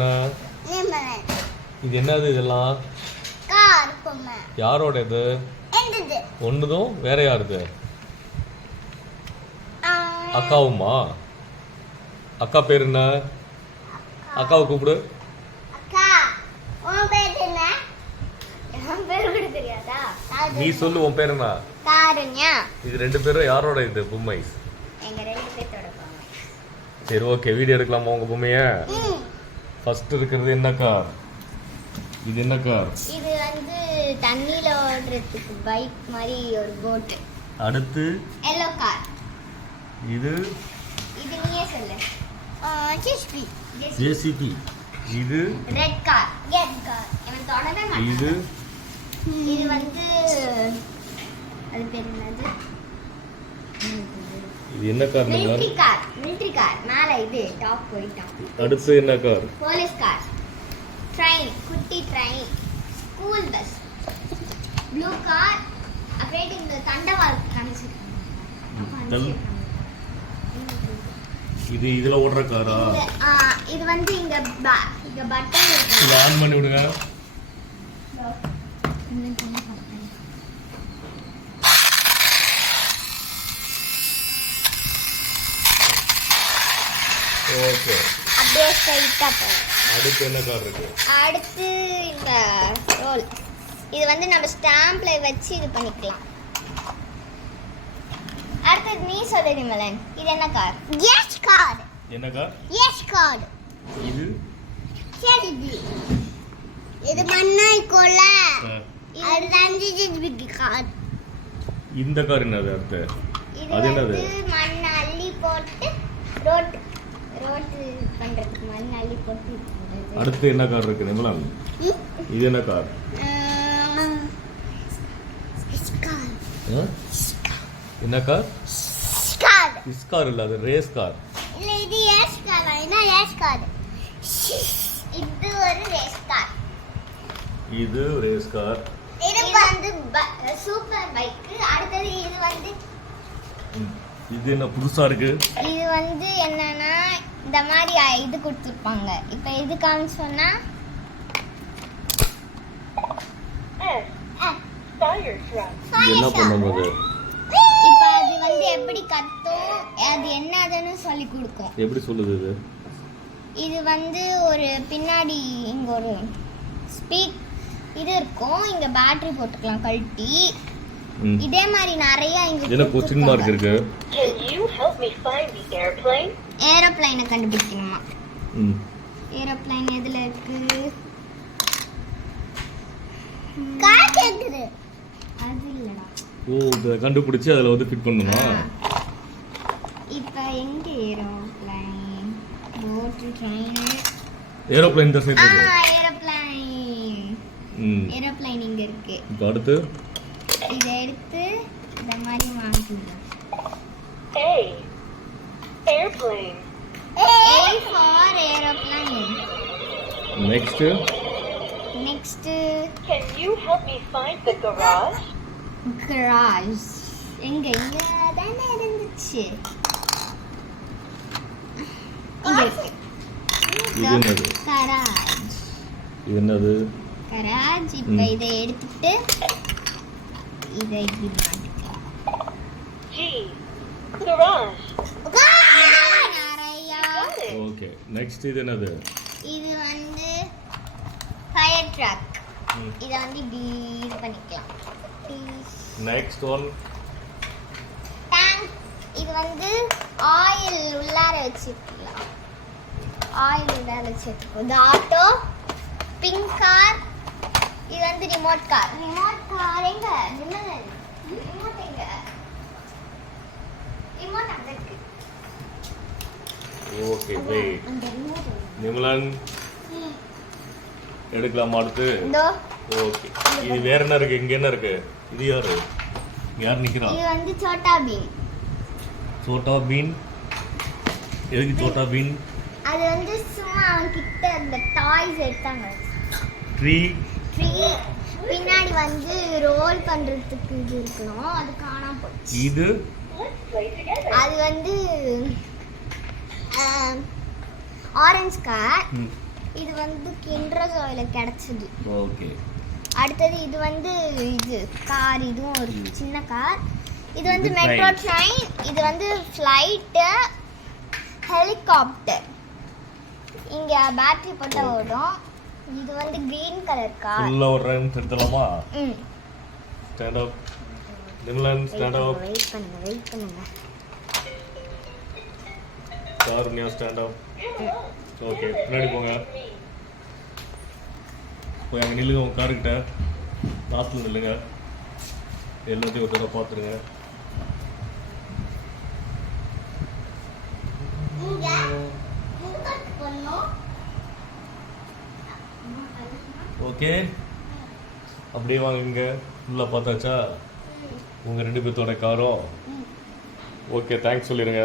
இது என்னது இதெல்லாம்? யாரோட இது? ஒண்ணுதும் வேற யாருது? அக்காவுமா? அக்கா பேர் என்ன? அக்காவை கூப்பிடு. நீ சொல்லு உன் பேர் என்ன? இது ரெண்டு பேரும் யாரோட இது பொம்மை? சரி ஓகே, வீடியோ எடுக்கலாமா உங்க பொம்மைய? ஃபர்ஸ்ட் இருக்கிறது என்ன கார்? இது என்ன கார்? இது வந்து தண்ணில ஓடுறதுக்கு பைக் மாதிரி ஒரு போட். அடுத்து yellow கார். இது நீயே சொல்லு. ஜேசிபி. இது ரெட் கார். இவன் தொடவே மாட்டான். இது வந்து அது பேர் என்னது? இது என்ன கார்? Military car. மேல இது டாப் போயிட்டான். அடுத்து என்ன கார்? Police car. ட்ரெயின், குட்டி train. School bus. Blue car. அப்படியே இந்த தண்டவாள் காமிச்சிருக்காங்க. இது இதுல ஓடுற காரா? இது வந்து இங்க பட்டன் இருக்கு. இத ஆன் பண்ணி விடுங்க. ஓகே, அப்படியே ஸ்ட்ரைட்டா போ. அடுத்து என்ன கார் இருக்கு? அடுத்து இந்த ரோல். இது வந்து நம்ம ஸ்டாம்ப்ல வச்சு இது பண்ணிக்கலாம். அடுத்து நீ சொல்லு நிமலன். இது என்ன கார்? Yes car. என்ன கார்? Yes car. இது சரி இது மண்ணாய் கோல. அது தஞ்சி கார். இந்த கார் என்னது? அடுத்து அது என்னது? மண் அள்ளி போட்டு ரோட் பண்றதுக்கு மண் அள்ளி போட்டு. அடுத்து என்ன கார் இருக்கு நிமலன்? இது என்ன கார்? என்ன கார்? இஸ்கார் இல்ல, அது ரேஸ் கார். இல்ல இது ரேஸ் கார். என்ன ரேஸ் கார்? இது ஒரு ரேஸ் கார். இது ரேஸ் கார். இது வந்து சூப்பர் பைக். அடுத்து இது வந்து இது என்ன புதுசா இருக்கு? இது வந்து என்னன்னா இந்த மாதிரி இது கொடுத்துருப்பாங்க. இப்போ இது காமிச்சு சொன்னா என்ன பண்ணும்போது இப்போ அது வந்து எப்படி கத்தும், அது என்னதுன்னு சொல்லி கொடுக்கும். எப்படி சொல்லுது இது? இது வந்து ஒரு பின்னாடி இங்க ஒரு இது இருக்கும். இங்க பேட்டரி போட்டுக்கலாம் கழட்டி. இதே மாதிரி நிறைய இங்க என்ன क्वेश्चन மார்க் இருக்கு? Can you help me find the airplane? ஏரோப்ளேனை கண்டுபிடிக்கணுமா? ஏரோப்ளேன் எதுல இருக்கு? கார் கேக்குது. அது இல்லடா. ஓ, இத கண்டுபிடிச்சு அதுல வந்து ஃபிட் பண்ணனுமா? இப்போ எங்க ஏரோப்ளேன்? Boat, train. ஏரோப்ளேன் இந்த சைடு இருக்கு. ஏரோப்ளேன். ஏரோப்ளேன் இங்க இருக்கு. இப்போ அடுத்து இதை எடுத்து இந்த மாதிரி மாத்திடலாம். A. Airplane. A for aeroplane. Next. Can you help me find the garage? Garage. எங்க தானே இருந்துச்சு. இங்க இருக்கு. இது என்னது? garage. இது என்னது? garage. இப்போ இதை எடுத்துட்டு இதை இப்படி மாட்டிக்கலாம். G. Garage. ஓகே, நெக்ஸ்ட் இது என்னது? இது வந்து ஃபயர் ட்ரக். இத வந்து இப்படி இது பண்ணிக்கலாம். Next one tank. இது வந்து ஆயில் உள்ளார வச்சிருக்கலாம். ஆயில் உள்ளார வச்சிருக்கோம். இது ஆட்டோ. Pink car. இது வந்து ரிமோட் கார். ரிமோட் கார் எங்க? ரிமோட் எங்க? ரிமோட் அங்க இருக்கு. Okay, wait. அந்த ரிமோட் நிமலன் எடுக்கலாம் அடுத்து. இதோ. ஓகே, இது வேற என்ன இருக்கு? இங்க என்ன இருக்கு? இது யாரு? யார் நிக்கிறா? இது வந்து சோட்டா பீன். சோட்டா பீன். எதுக்கு சோட்டா பீன்? அது வந்து சும்மா அவன் கிட்ட அந்த டாய்ஸ் எடுத்தாங்க. ட்ரீ. பின்னாடி வந்து ரோல் பண்றதுக்கு இது இருக்கணும். அது காணாம போச்சு. இது அது வந்து ஆரஞ்சு கார். இது வந்து கிண்டர் ஜாய்ல கிடைச்சது. ஓகே. அடுத்தது இது வந்து இது கார், இதுவும் ஒரு சின்ன கார். இது வந்து இது மெட்ரோ train. ட்ரெயின், இது வந்து ஃப்ளைட்டு, ஹெலிகாப்டர். இங்க பேட்டரி போட்டா Okay. ஓடும். இது வந்து கிரீன் கலர் கார். ஃபுல்லா ஒரு ரவுண்ட் எடுத்துலாமா? ம். Stand up. Nimilan stand up. Wait பண்ணுங்க. Karunya stand up. ஓகே, பின்னாடி போங்க. போய் அங்கே நில்லுங்க, உங்கள் காருக்கிட்ட லாஸ்ட்டில் நில்லுங்க. எல்லாத்தையும் ஒரு தடவை பார்த்துருங்க. ஓகே, அப்படியே வாங்க. இங்கே ஃபுல்லாக பார்த்தாச்சா உங்கள் 2 பேர்த்தோட காரும்? ஓகே, தேங்க்ஸ் சொல்லிடுங்க.